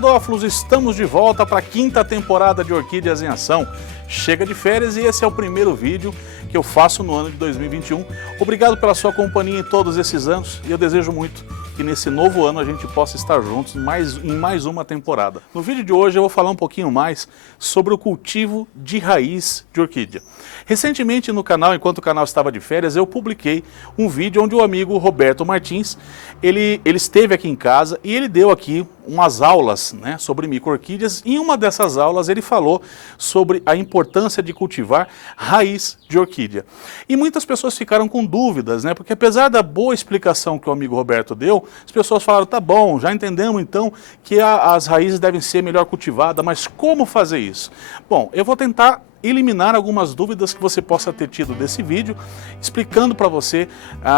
orquidófilos, estamos de volta para a 5ª temporada de Orquídeas em Ação. Chega de férias e esse é o primeiro vídeo que eu faço no ano de 2021. Obrigado pela sua companhia em todos esses anos e eu desejo muito que nesse novo ano a gente possa estar juntos em mais uma temporada. No vídeo de hoje eu vou falar um pouquinho mais sobre o cultivo de raiz de orquídea. Recentemente no canal, enquanto o canal estava de férias, eu publiquei um vídeo onde o amigo Roberto Martins, ele esteve aqui em casa e ele deu aqui umas aulas, né, sobre micro-orquídeas. Em uma dessas aulas ele falou sobre a importância de cultivar raiz de orquídea. E muitas pessoas ficaram com dúvidas, né, porque apesar da boa explicação que o amigo Roberto deu, as pessoas falaram, tá bom, já entendemos então que as raízes devem ser melhor cultivadas, mas como fazer isso? Bom, eu vou tentar eliminar algumas dúvidas que você possa ter tido desse vídeo, explicando para você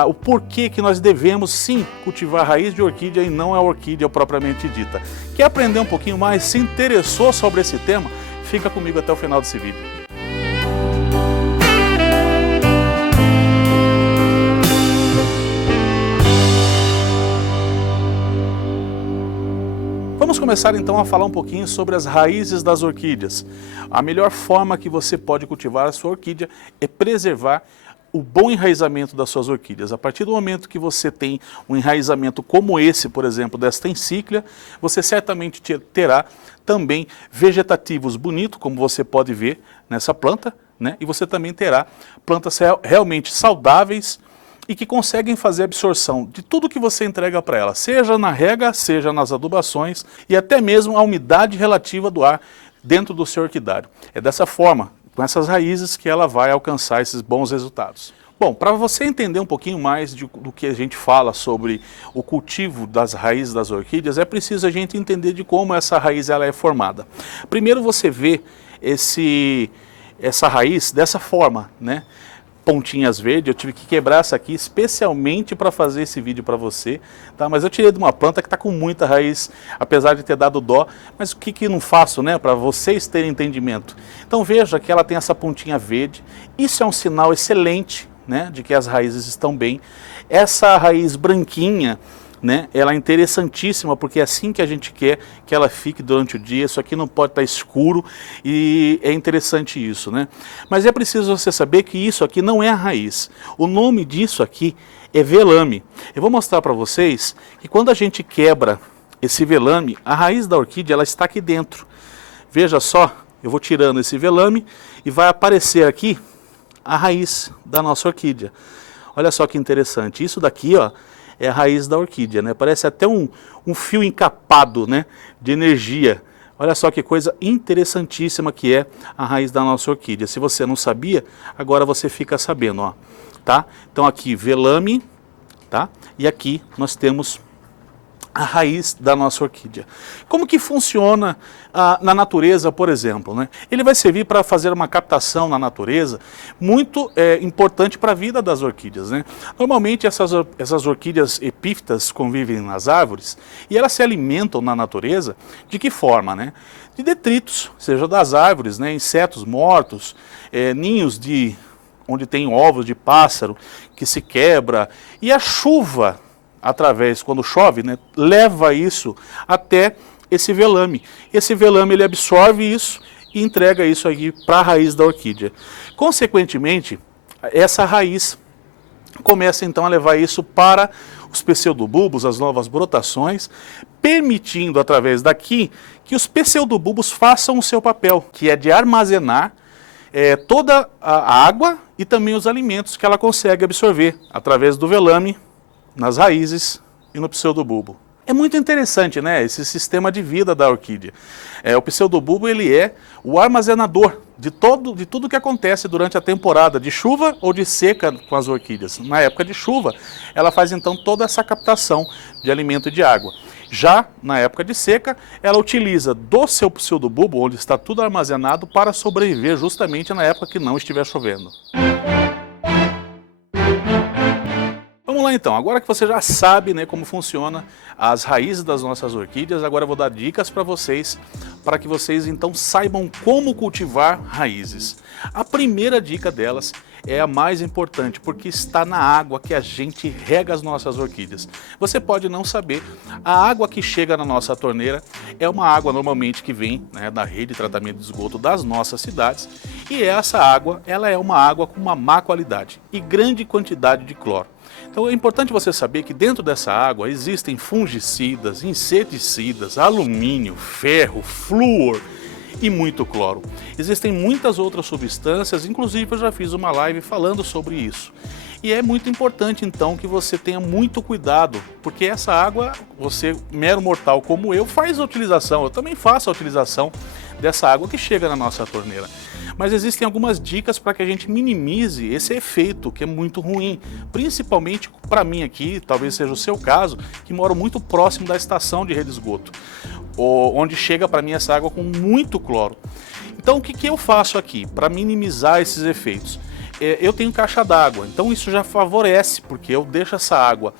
o porquê que nós devemos sim cultivar raiz de orquídea e não a orquídea propriamente dita. Quer aprender um pouquinho mais? Se interessou sobre esse tema? Fica comigo até o final desse vídeo. Vamos começar então a falar um pouquinho sobre as raízes das orquídeas. A melhor forma que você pode cultivar a sua orquídea é preservar o bom enraizamento das suas orquídeas. A partir do momento que você tem um enraizamento como esse, por exemplo, desta encíclia, você certamente terá também vegetativos bonitos, como você pode ver nessa planta, né? E você também terá plantas realmente saudáveis e que conseguem fazer absorção de tudo que você entrega para ela, seja na rega, seja nas adubações e até mesmo a umidade relativa do ar dentro do seu orquidário. É dessa forma, com essas raízes, que ela vai alcançar esses bons resultados. Bom, para você entender um pouquinho mais do que a gente fala sobre o cultivo das raízes das orquídeas, é preciso a gente entender de como essa raiz ela é formada. Primeiro você vê essa raiz dessa forma, né? Pontinhas verdes, eu tive que quebrar essa aqui especialmente para fazer esse vídeo para você, tá? Mas eu tirei de uma planta que está com muita raiz, apesar de ter dado dó, mas o que não faço, né, para vocês terem entendimento? Então veja que ela tem essa pontinha verde, isso é um sinal excelente, né, de que as raízes estão bem. Essa raiz branquinha, né, ela é interessantíssima porque é assim que a gente quer que ela fique durante o dia. Isso aqui não pode estar escuro e é interessante isso, né? Mas é preciso você saber que isso aqui não é a raiz. O nome disso aqui é velame. Eu vou mostrar para vocês que quando a gente quebra esse velame, a raiz da orquídea ela está aqui dentro. Veja só, eu vou tirando esse velame e vai aparecer aqui a raiz da nossa orquídea. Olha só que interessante. Isso daqui, ó, é a raiz da orquídea, né? Parece até um fio encapado, né, de energia. Olha só que coisa interessantíssima que é a raiz da nossa orquídea. Se você não sabia, agora você fica sabendo, ó, tá? Então aqui velame, tá? E aqui nós temos a raiz da nossa orquídea. Como que funciona na natureza, por exemplo, né? Ele vai servir para fazer uma captação na natureza muito importante para a vida das orquídeas, né? Normalmente essas orquídeas epífitas convivem nas árvores e elas se alimentam na natureza de que forma, né? De detritos, seja das árvores, né? Insetos mortos, ninhos onde tem ovos de pássaro que se quebra, e a chuva, quando chove, né, leva isso até esse velame. Esse velame ele absorve isso e entrega isso aqui para a raiz da orquídea. Consequentemente, essa raiz começa então a levar isso para os pseudobulbos, as novas brotações, permitindo através daqui que os pseudobulbos façam o seu papel, que é de armazenar toda a água e também os alimentos que ela consegue absorver através do velame, nas raízes e no pseudobulbo. É muito interessante, né, esse sistema de vida da orquídea. O pseudobulbo ele é o armazenador de tudo que acontece durante a temporada de chuva ou de seca com as orquídeas. Na época de chuva, ela faz então toda essa captação de alimento e de água. Já na época de seca, ela utiliza do seu pseudobulbo, onde está tudo armazenado, para sobreviver justamente na época que não estiver chovendo. Vamos lá então, agora que você já sabe, né, como funciona as raízes das nossas orquídeas, agora eu vou dar dicas para vocês para que vocês então saibam como cultivar raízes. A primeira dica delas é a mais importante, porque está na água que a gente rega as nossas orquídeas. Você pode não saber, a água que chega na nossa torneira é uma água normalmente que vem, né, da rede de tratamento de esgoto das nossas cidades, e essa água ela é uma água com uma má qualidade e grande quantidade de cloro. Então é importante você saber que dentro dessa água existem fungicidas, inseticidas, alumínio, ferro, flúor e muito cloro. Existem muitas outras substâncias, inclusive eu já fiz uma live falando sobre isso. E é muito importante então que você tenha muito cuidado, porque essa água, você, mero mortal como eu, faz a utilização, eu também faço a utilização dessa água que chega na nossa torneira. Mas existem algumas dicas para que a gente minimize esse efeito que é muito ruim, principalmente para mim aqui, talvez seja o seu caso, que moro muito próximo da estação de rede de esgoto, onde chega para mim essa água com muito cloro. Então o que eu faço aqui para minimizar esses efeitos? Eu tenho caixa d'água, então isso já favorece, porque eu deixo essa água,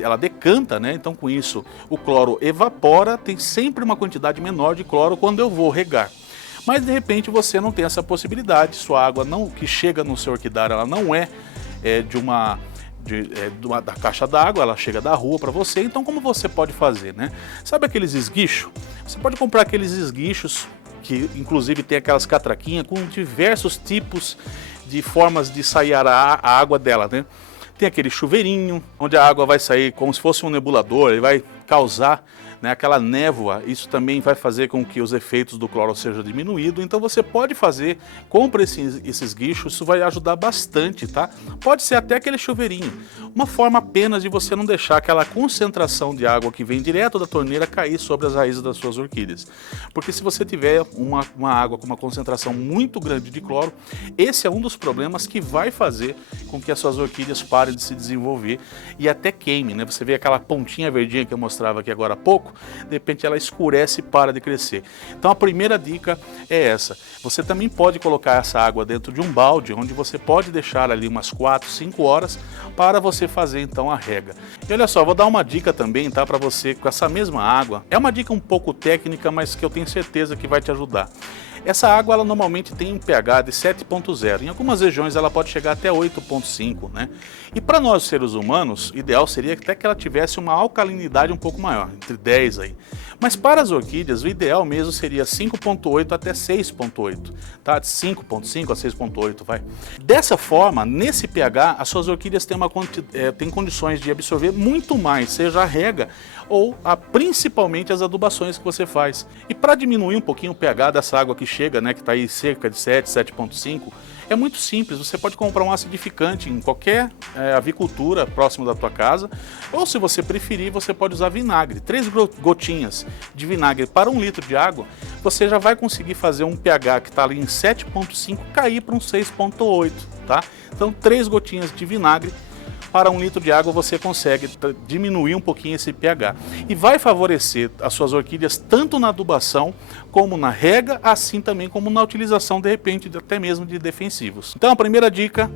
ela decanta, né? Então com isso o cloro evapora, tem sempre uma quantidade menor de cloro quando eu vou regar. Mas de repente você não tem essa possibilidade, sua água não, que chega no seu orquidário, ela não é, da caixa d'água, ela chega da rua para você. Então como você pode fazer, né? Sabe aqueles esguichos? Você pode comprar aqueles esguichos que inclusive tem aquelas catraquinhas com diversos tipos de formas de sair a água dela, né? Tem aquele chuveirinho, onde a água vai sair como se fosse um nebulador, ele vai causar, né, aquela névoa, isso também vai fazer com que os efeitos do cloro sejam diminuídos. Então você pode fazer, compra esses guichos, isso vai ajudar bastante, tá? Pode ser até aquele chuveirinho, uma forma apenas de você não deixar aquela concentração de água que vem direto da torneira cair sobre as raízes das suas orquídeas. Porque se você tiver uma água com uma concentração muito grande de cloro, esse é um dos problemas que vai fazer com que as suas orquídeas parem de se desenvolver e até queime, né? Você vê aquela pontinha verdinha que eu mostrava aqui agora há pouco, de repente ela escurece e para de crescer. Então a primeira dica é essa. Você também pode colocar essa água dentro de um balde, onde você pode deixar ali umas 4, 5 horas para você fazer então a rega. E olha só, vou dar uma dica também, tá, para você com essa mesma água. É uma dica um pouco técnica, mas que eu tenho certeza que vai te ajudar. Essa água ela normalmente tem um pH de 7,0. Em algumas regiões ela pode chegar até 8,5, né? E para nós seres humanos, ideal seria até que ela tivesse uma alcalinidade um pouco maior, entre 10 aí. Mas para as orquídeas, o ideal mesmo seria 5,8 até 6,8, tá? De 5,5 a 6,8, vai. Dessa forma, nesse pH, as suas orquídeas têm condições de absorver muito mais, seja a rega ou principalmente as adubações que você faz. E para diminuir um pouquinho o pH dessa água que chega, né, que está aí cerca de 7, 7,5, é muito simples. Você pode comprar um acidificante em qualquer avicultura próximo da tua casa, ou se você preferir, você pode usar vinagre. 3 gotinhas de vinagre para 1 litro de água, você já vai conseguir fazer um pH que está ali em 7,5 cair para um 6,8, tá? Então 3 gotinhas de vinagre para 1 litro de água você consegue diminuir um pouquinho esse pH. E vai favorecer as suas orquídeas tanto na adubação, como na rega, assim também como na utilização, de repente, até mesmo de defensivos. Então a primeira dica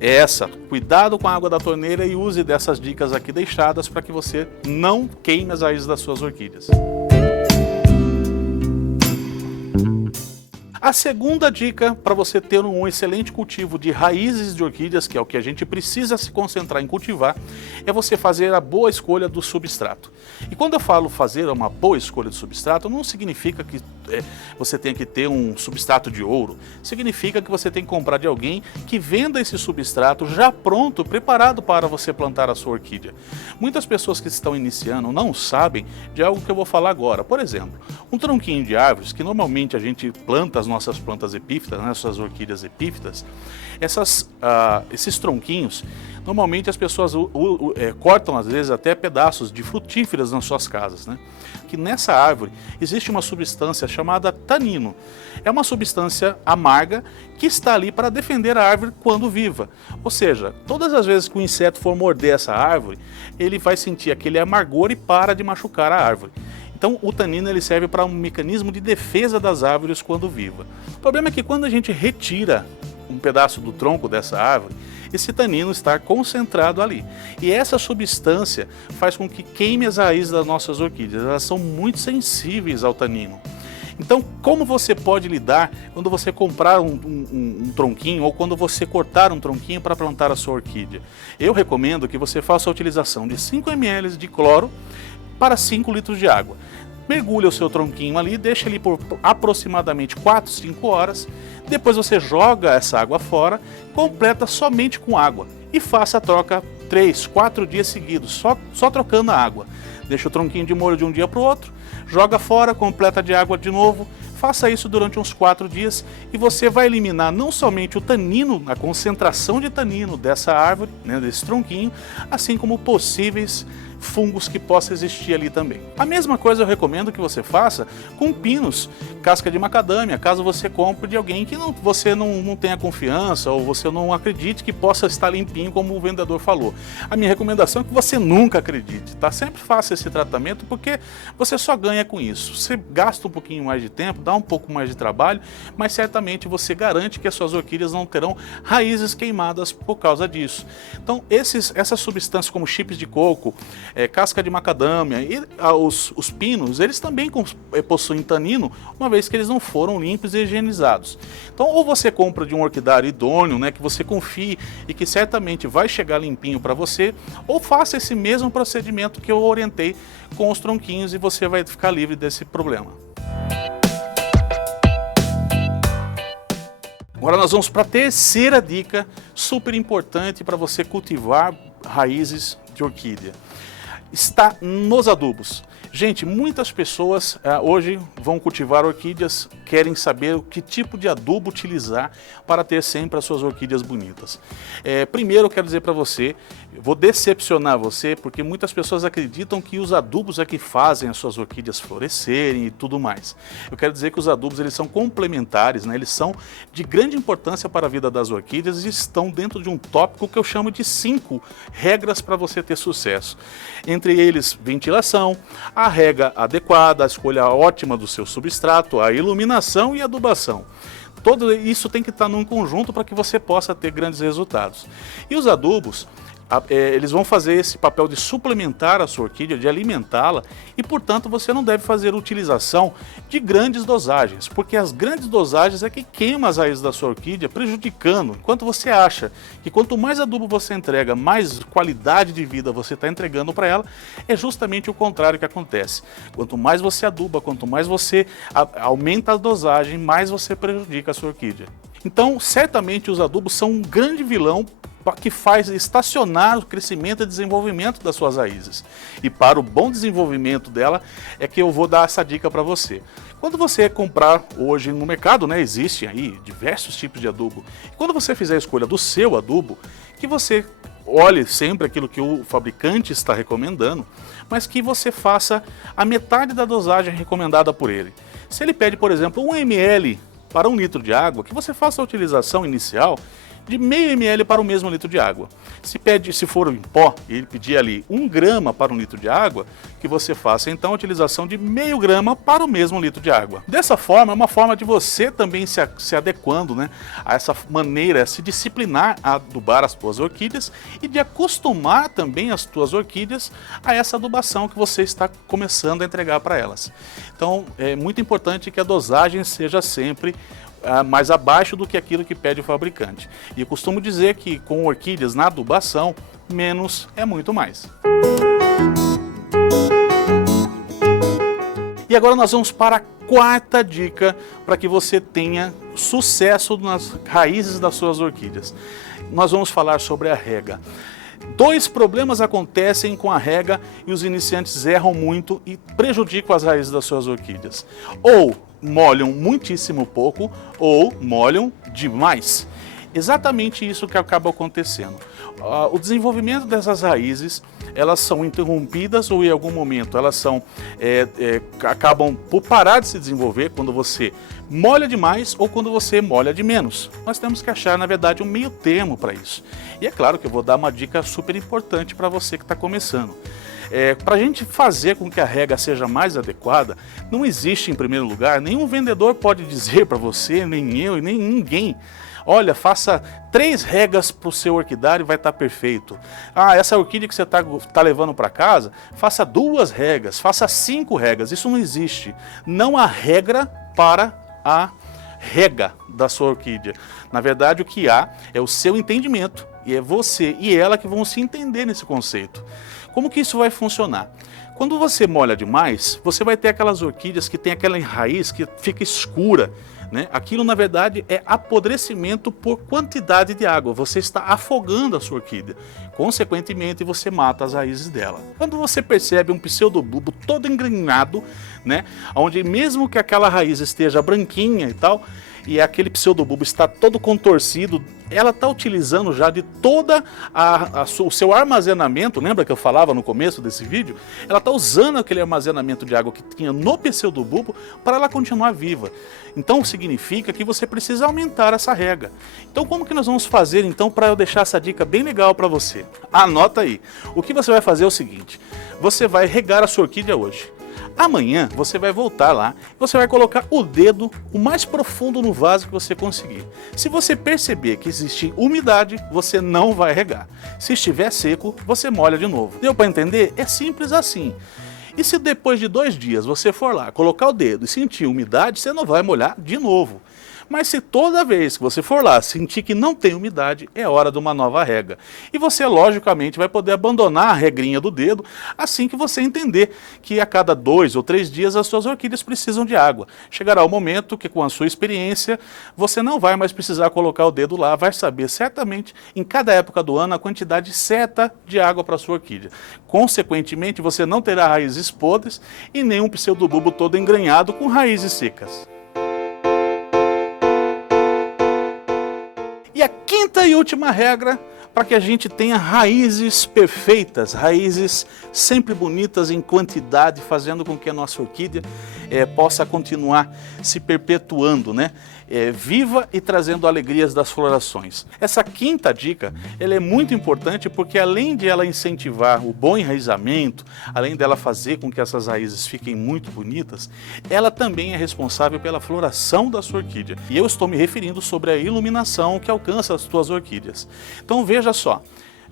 é essa, cuidado com a água da torneira e use dessas dicas aqui deixadas para que você não queime as raízes das suas orquídeas. A segunda dica para você ter um excelente cultivo de raízes de orquídeas, que é o que a gente precisa se concentrar em cultivar, é você fazer a boa escolha do substrato. E quando eu falo fazer uma boa escolha de substrato, não significa que você tem que ter um substrato de ouro. Significa que você tem que comprar de alguém que venda esse substrato já pronto, preparado para você plantar a sua orquídea. Muitas pessoas que estão iniciando não sabem de algo que eu vou falar agora. Por exemplo, um tronquinho de árvores, que normalmente a gente planta as nossas plantas epífitas, né, nossas orquídeas epífitas, esses tronquinhos, normalmente as pessoas cortam às vezes até pedaços de frutíferas nas suas casas, né? Que nessa árvore existe uma substância chamada tanino. É uma substância amarga que está ali para defender a árvore quando viva. Ou seja, todas as vezes que o inseto for morder essa árvore, ele vai sentir aquele amargor e para de machucar a árvore. Então o tanino ele serve para um mecanismo de defesa das árvores quando viva. O problema é que quando a gente retira um pedaço do tronco dessa árvore, esse tanino está concentrado ali. E essa substância faz com que queime as raízes das nossas orquídeas. Elas são muito sensíveis ao tanino. Então, como você pode lidar quando você comprar um tronquinho ou quando você cortar um tronquinho para plantar a sua orquídea? Eu recomendo que você faça a utilização de 5 ml de cloro para 5 litros de água. Mergulha o seu tronquinho ali, deixa ele por aproximadamente 4, 5 horas, depois você joga essa água fora, completa somente com água e faça a troca 3, 4 dias seguidos, só trocando a água. Deixa o tronquinho de molho de um dia para o outro, joga fora, completa de água de novo, faça isso durante uns 4 dias e você vai eliminar não somente o tanino, a concentração de tanino dessa árvore, né, desse tronquinho, assim como possíveis fungos que possa existir ali também. A mesma coisa eu recomendo que você faça com pinos, casca de macadâmia, caso você compre de alguém que você não tenha confiança ou você não acredite que possa estar limpinho como o vendedor falou. A minha recomendação é que você nunca acredite, tá? Sempre faça esse tratamento porque você só ganha com isso. Você gasta um pouquinho mais de tempo, dá um pouco mais de trabalho, mas certamente você garante que as suas orquídeas não terão raízes queimadas por causa disso. Então essas substâncias como chips de coco, casca de macadâmia e os pinos, eles também possuem tanino, uma vez que eles não foram limpos e higienizados. Então, ou você compra de um orquidário idôneo, né, que você confie e que certamente vai chegar limpinho para você, ou faça esse mesmo procedimento que eu orientei com os tronquinhos e você vai ficar livre desse problema. Agora nós vamos para a terceira dica super importante para você cultivar raízes de orquídea. Está nos adubos. Gente, muitas pessoas hoje vão cultivar orquídeas, querem saber o que tipo de adubo utilizar para ter sempre as suas orquídeas bonitas. Primeiro eu quero dizer para você, eu vou decepcionar você, porque muitas pessoas acreditam que os adubos é que fazem as suas orquídeas florescerem e tudo mais. Eu quero dizer que os adubos eles são complementares, né? Eles são de grande importância para a vida das orquídeas e estão dentro de um tópico que eu chamo de 5 regras para você ter sucesso. Entre eles, ventilação, a rega adequada, a escolha ótima do seu substrato, a iluminação e a adubação. Tudo isso tem que estar num conjunto para que você possa ter grandes resultados. E os adubos, eles vão fazer esse papel de suplementar a sua orquídea, de alimentá-la e, portanto, você não deve fazer utilização de grandes dosagens, porque as grandes dosagens é que queima as raízes da sua orquídea, prejudicando, enquanto você acha que quanto mais adubo você entrega, mais qualidade de vida você está entregando para ela, é justamente o contrário que acontece. Quanto mais você aduba, quanto mais você aumenta a dosagem, mais você prejudica a sua orquídea. Então, certamente os adubos são um grande vilão que faz estacionar o crescimento e desenvolvimento das suas raízes. E para o bom desenvolvimento dela é que eu vou dar essa dica para você. Quando você comprar hoje no mercado, né, existem aí diversos tipos de adubo. Quando você fizer a escolha do seu adubo, que você olhe sempre aquilo que o fabricante está recomendando, mas que você faça a metade da dosagem recomendada por ele. Se ele pede, por exemplo, 1 ml para 1 litro de água, que você faça a utilização inicial de meio ml para o mesmo litro de água. Se for em pó e ele pedir ali 1 grama para 1 litro de água, que você faça então a utilização de meio grama para o mesmo litro de água. Dessa forma, é uma forma de você também se adequando, né, a essa maneira, a se disciplinar a adubar as tuas orquídeas e de acostumar também as tuas orquídeas a essa adubação que você está começando a entregar para elas. Então, é muito importante que a dosagem seja sempre mais abaixo do que aquilo que pede o fabricante. E eu costumo dizer que com orquídeas na adubação, menos é muito mais. E agora nós vamos para a quarta dica para que você tenha sucesso nas raízes das suas orquídeas. Nós vamos falar sobre a rega. 2 problemas acontecem com a rega e os iniciantes erram muito e prejudicam as raízes das suas orquídeas. Ou molham muitíssimo pouco ou molham demais. Exatamente isso que acaba acontecendo. O desenvolvimento dessas raízes, elas são interrompidas ou em algum momento elas acabam por parar de se desenvolver quando você molha demais ou quando você molha de menos. Nós temos que achar, na verdade, um meio termo para isso. E é claro que eu vou dar uma dica super importante para você que está começando. Para a gente fazer com que a rega seja mais adequada, não existe, em primeiro lugar, nenhum vendedor pode dizer para você, nem eu e nem ninguém: olha, faça 3 regas para o seu orquidário e vai estar perfeito. Essa orquídea que você está levando para casa, faça 2 regas, faça 5 regas. Isso não existe. Não há regra para a rega da sua orquídea. Na verdade, o que há é o seu entendimento, e é você e ela que vão se entender nesse conceito. Como que isso vai funcionar? Quando você molha demais, você vai ter aquelas orquídeas que tem aquela raiz que fica escura, né? Aquilo, na verdade, é apodrecimento por quantidade de água. Você está afogando a sua orquídea. Consequentemente, você mata as raízes dela. Quando você percebe um pseudobulbo todo engrenado, né? Onde mesmo que aquela raiz esteja branquinha e tal, e aquele pseudobulbo está todo contorcido, ela está utilizando já de toda o seu armazenamento. Lembra que eu falava no começo desse vídeo? Ela está usando aquele armazenamento de água que tinha no pseudobulbo para ela continuar viva. Então significa que você precisa aumentar essa rega. Então como que nós vamos fazer então para eu deixar essa dica bem legal para você? Anota aí. O que você vai fazer é o seguinte: você vai regar a sua orquídea hoje. Amanhã você vai voltar lá, você vai colocar o dedo o mais profundo no vaso que você conseguir. Se você perceber que existe umidade, você não vai regar. Se estiver seco, você molha de novo. Deu para entender? É simples assim. E se depois de 2 dias você for lá, colocar o dedo e sentir umidade, você não vai molhar de novo. Mas se toda vez que você for lá sentir que não tem umidade, é hora de uma nova rega. E você, logicamente, vai poder abandonar a regrinha do dedo assim que você entender que a cada 2 ou 3 dias as suas orquídeas precisam de água. Chegará o momento que, com a sua experiência, você não vai mais precisar colocar o dedo lá, vai saber certamente, em cada época do ano, a quantidade certa de água para a sua orquídea. Consequentemente, você não terá raízes podres e nenhum pseudobulbo todo engrenhado com raízes secas. E a quinta e última regra para que a gente tenha raízes perfeitas, raízes sempre bonitas em quantidade, fazendo com que a nossa orquídea possa continuar se perpetuando, né? Viva e trazendo alegrias das florações. Essa quinta dica, ela é muito importante porque além de ela incentivar o bom enraizamento, além dela fazer com que essas raízes fiquem muito bonitas, ela também é responsável pela floração da sua orquídea. E eu estou me referindo sobre a iluminação que alcança as suas orquídeas. Então veja só,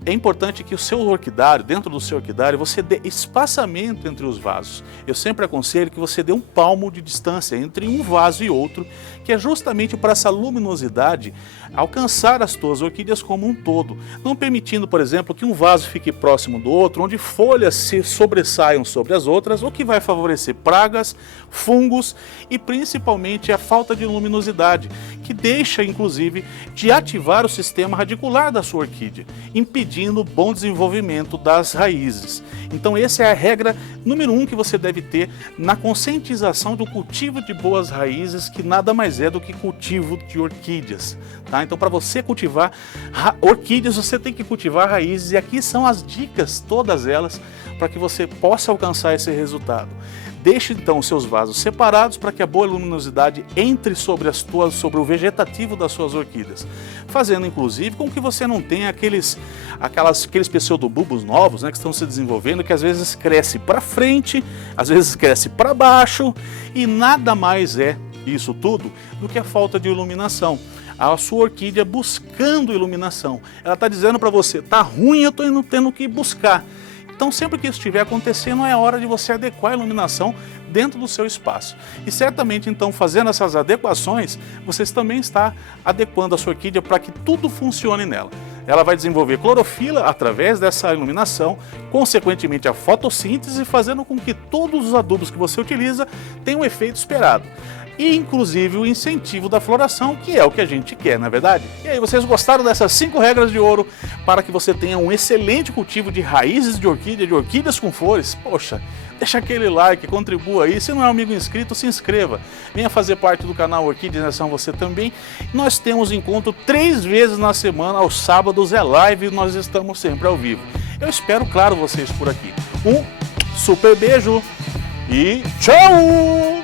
é importante que o seu orquidário, dentro do seu orquidário, você dê espaçamento entre os vasos. Eu sempre aconselho que você dê 1 palmo de distância entre um vaso e outro, que é justamente para essa luminosidade alcançar as suas orquídeas como um todo, não permitindo, por exemplo, que um vaso fique próximo do outro, onde folhas se sobressaiam sobre as outras, o que vai favorecer pragas, fungos e principalmente a falta de luminosidade, que deixa, inclusive, de ativar o sistema radicular da sua orquídea, impedindo o bom desenvolvimento das raízes. Então essa é a regra número 1 que você deve ter na conscientização do cultivo de boas raízes, que nada mais é do que cultivo de orquídeas. Tá? Então para você cultivar orquídeas, você tem que cultivar raízes, e aqui são as dicas, todas elas, para que você possa alcançar esse resultado. Deixe então os seus vasos separados para que a boa luminosidade entre sobre o vegetativo das suas orquídeas, fazendo inclusive com que você não tenha aqueles pseudobulbos novos, né, que estão se desenvolvendo, que às vezes cresce para frente, às vezes cresce para baixo, e nada mais é isso tudo do que a falta de iluminação. A sua orquídea buscando iluminação, ela está dizendo para você: tá ruim, eu estou tendo que buscar. Então sempre que isso estiver acontecendo, é hora de você adequar a iluminação dentro do seu espaço. E certamente então, fazendo essas adequações, você também está adequando a sua orquídea para que tudo funcione nela. Ela vai desenvolver clorofila através dessa iluminação, consequentemente a fotossíntese, fazendo com que todos os adubos que você utiliza tenham o efeito esperado. E inclusive o incentivo da floração, que é o que a gente quer, não é verdade? E aí, vocês gostaram dessas 5 regras de ouro para que você tenha um excelente cultivo de raízes de orquídeas com flores? Poxa, deixa aquele like, contribua aí. Se não é um amigo inscrito, se inscreva. Venha fazer parte do canal Orquídeas em Ação você também. Nós temos encontro 3 vezes na semana, aos sábados é live, nós estamos sempre ao vivo. Eu espero, claro, vocês por aqui. Um super beijo e tchau!